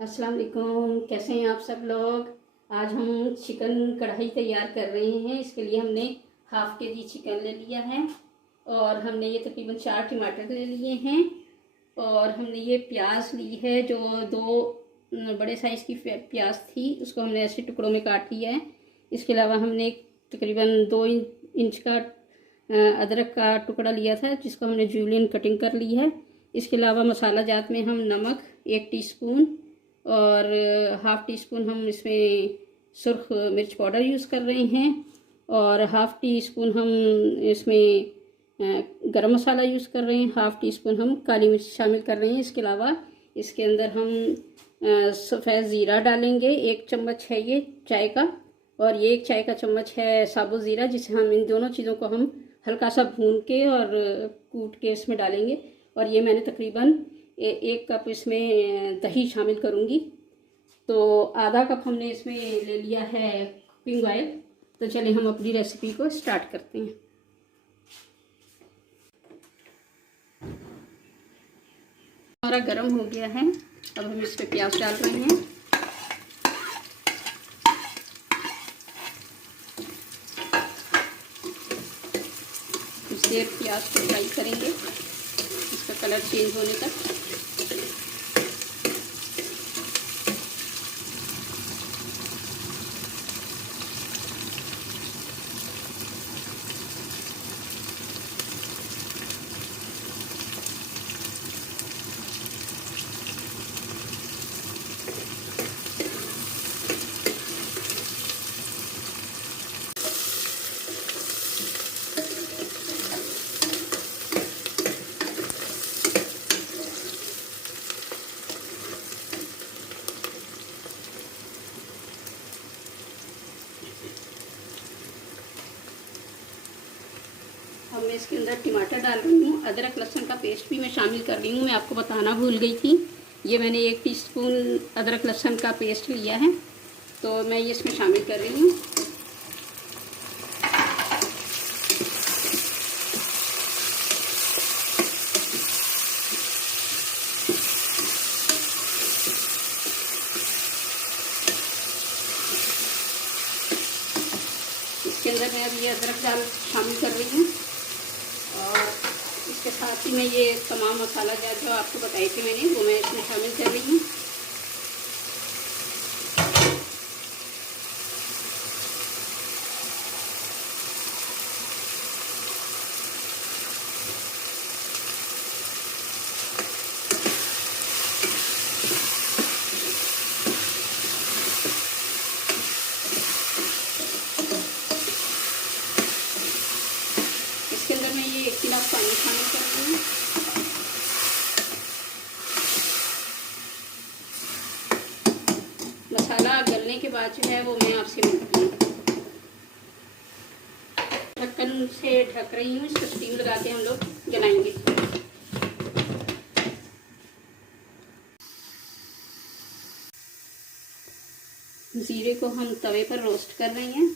अस्सलाम वालेकुम। कैसे हैं आप सब लोग। आज हम चिकन कढ़ाई तैयार कर रहे हैं। इसके लिए हमने हाफ़ के जी चिकन ले लिया है और हमने ये तकरीबन 4 टमाटर ले लिए हैं और हमने ये प्याज ली है जो 2 बड़े साइज़ की प्याज थी, उसको हमने ऐसे टुकड़ों में काट लिया है। इसके अलावा हमने तकरीबन 2 इंच का अदरक का टुकड़ा लिया था जिसको हमने जूलियन कटिंग कर ली है। इसके अलावा मसाला जात में हम नमक 1 टीस्पून और हाफ़ टी स्पून हम इसमें सुर्ख मिर्च पाउडर यूज़ कर रहे हैं और हाफ़ टी स्पून हम इसमें गरम मसाला यूज़ कर रहे हैं। हाफ़ टी स्पून हम काली मिर्च शामिल कर रहे हैं। इसके अलावा इसके अंदर हम सफ़ेद ज़ीरा डालेंगे, 1 चम्मच है ये चाय का, और ये 1 चाय का चम्मच है साबुत ज़ीरा, जिसे हम इन दोनों चीज़ों को हम हल्का सा भून के और कूट के इसमें डालेंगे। और ये मैंने तकरीबन 1 कप इसमें दही शामिल करूँगी। तो आधा कप हमने इसमें ले लिया है कुकिंग ऑयल। तो चलिए हम अपनी रेसिपी को स्टार्ट करते हैं। हमारा गरम हो गया है, अब हम इस पर प्याज डाल रहे हैं। कुछ देर प्याज को फ्राई करेंगे, इसका कलर चेंज होने तक। अब मैं इसके अंदर टमाटर डाल रही हूँ। अदरक लहसुन का पेस्ट भी मैं शामिल कर रही हूँ, मैं आपको बताना भूल गई थी। ये मैंने 1 टीस्पून अदरक लहसुन का पेस्ट लिया है, तो मैं ये इसमें शामिल कर रही हूँ। इसके अंदर मैं अब ये अदरक डाल शामिल कर रही हूँ और इसके साथ ही मैं ये तमाम मसाला जो आपको बताए थे मैंने, वो मैं इसमें शामिल कर रही हूँ। इसके अंदर मैं ये 1 गिलास पानी शामिल करती हूँ। मसाला गलने के बाद जो है वो मैं आपसे मिलती हूँ। ढक्कन से ढक रही हूँ, इसको स्टीम लगा के हम लोग जलाएंगे। जीरे को हम तवे पर रोस्ट कर रहे हैं।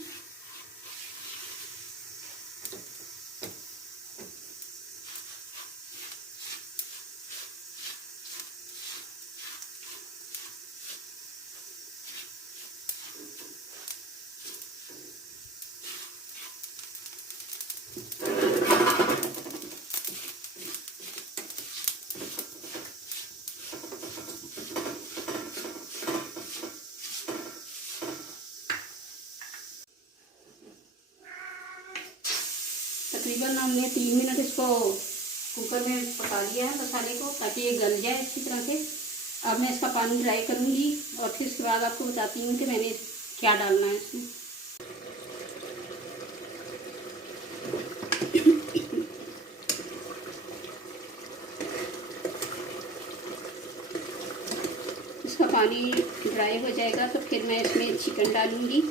तकरीबन हमने 3 मिनट इसको कुकर में पका लिया है मसाले को, ताकि ये गल जाए अच्छी तरह से। अब मैं इसका पानी ड्राई करूँगी और फिर इसके बाद आपको बताती हूँ कि मैंने क्या डालना है इसमें। इसका पानी ड्राई हो जाएगा तो फिर मैं इसमें चिकन डालूँगी।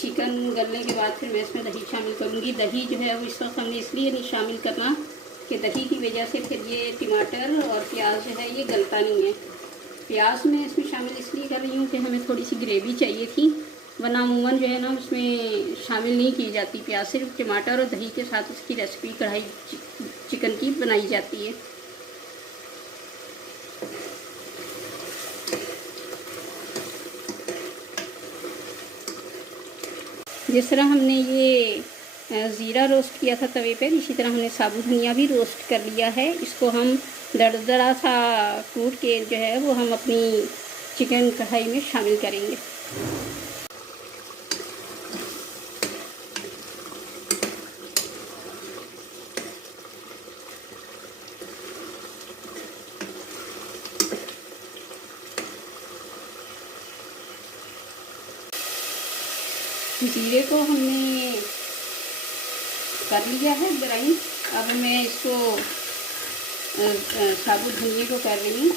चिकन गलने के बाद फिर मैं इसमें दही शामिल करूँगी। दही जो है वो इस वक्त हमने इसलिए नहीं शामिल करना कि दही की वजह से फिर ये टमाटर और प्याज जो है ये गलता नहीं है। प्याज मैं इसमें शामिल इसलिए कर रही हूँ कि हमें थोड़ी सी ग्रेवी चाहिए थी, वरना अमूमन जो है ना उसमें शामिल नहीं की जाती प्याज, सिर्फ टमाटर और दही के साथ इसकी रेसिपी कढ़ाई चिकन की बनाई जाती है। जिस तरह हमने ये ज़ीरा रोस्ट किया था तवे पर, इसी तरह हमने साबुत धनिया भी रोस्ट कर लिया है। इसको हम दरदरा सा कूट के जो है वो हम अपनी चिकन कढ़ाई में शामिल करेंगे। जीरे को हमने कर लिया है ग्राइंड। अब मैं इसको साबुत धनिया को कर रही हूँ।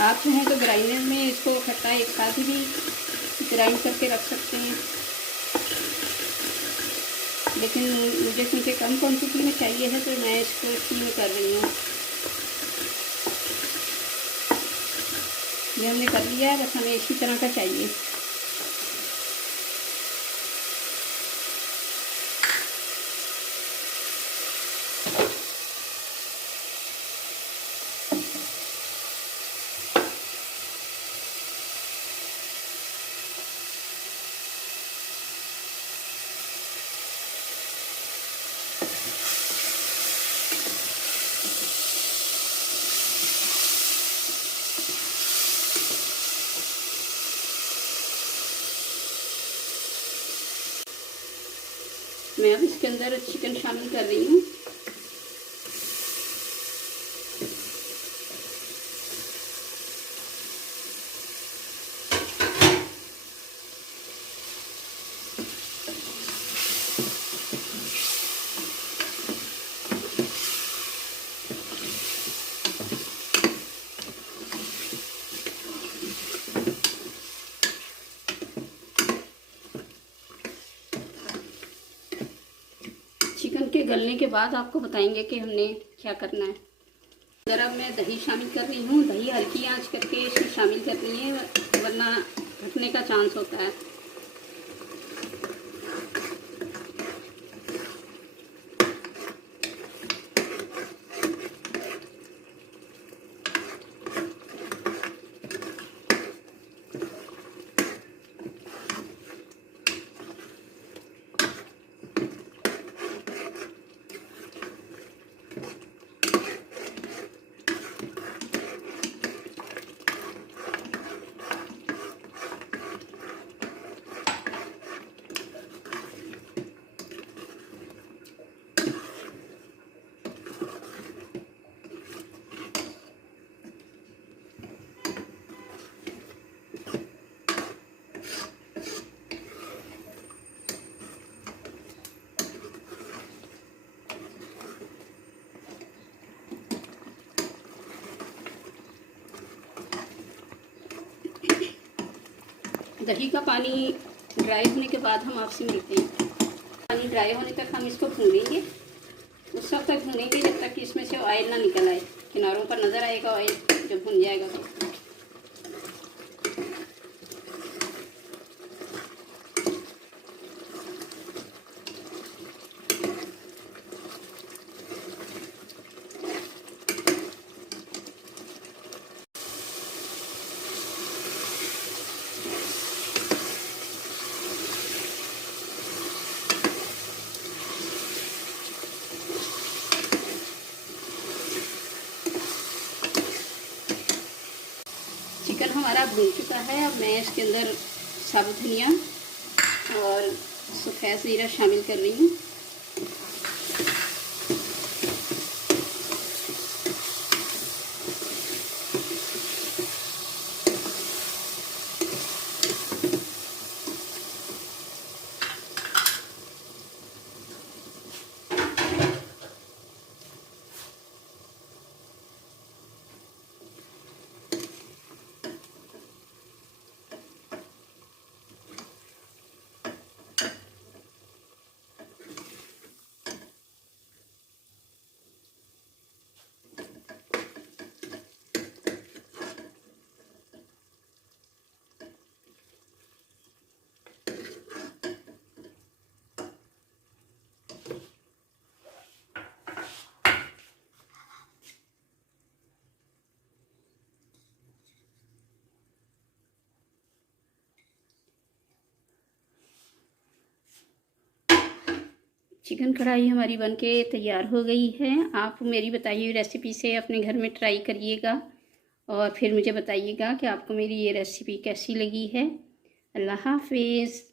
आप चाहें तो ग्राइंडर में इसको खट्टा एक साथ ही भी ग्राइंड करके रख सकते हैं, लेकिन मुझे क्योंकि कम क्वांटिटी में चाहिए है तो मैं इसको इसी में कर रही हूँ। ये हमने कर लिया है, बस हमें इसी तरह का चाहिए। मैं अब इसके अंदर चिकन शामिल कर रही हूँ। चिकन के गलने के बाद आपको बताएंगे कि हमने क्या करना है। ज़रा मैं दही शामिल कर रही हूँ। दही हल्की आंच करके इसमें शामिल करनी है, वरना फटने का चांस होता है। दही का पानी ड्राई होने के बाद हम आपसे मिलते हैं। पानी ड्राई होने तक हम इसको भूनेंगे। उस वक्त तक भूनेंगे जब तक कि इसमें से ऑयल ना निकल आए। किनारों पर नज़र आएगा ऑयल जब भुन जाएगा तो। चिकन हमारा भून चुका है। अब मैं इसके अंदर साबुत धनिया और सफ़ेद ज़ीरा शामिल कर रही हूँ। चिकन कढ़ाई हमारी बनके तैयार हो गई है। आप मेरी बताई हुई रेसिपी से अपने घर में ट्राई करिएगा और फिर मुझे बताइएगा कि आपको मेरी ये रेसिपी कैसी लगी है। अल्लाह हाफिज़।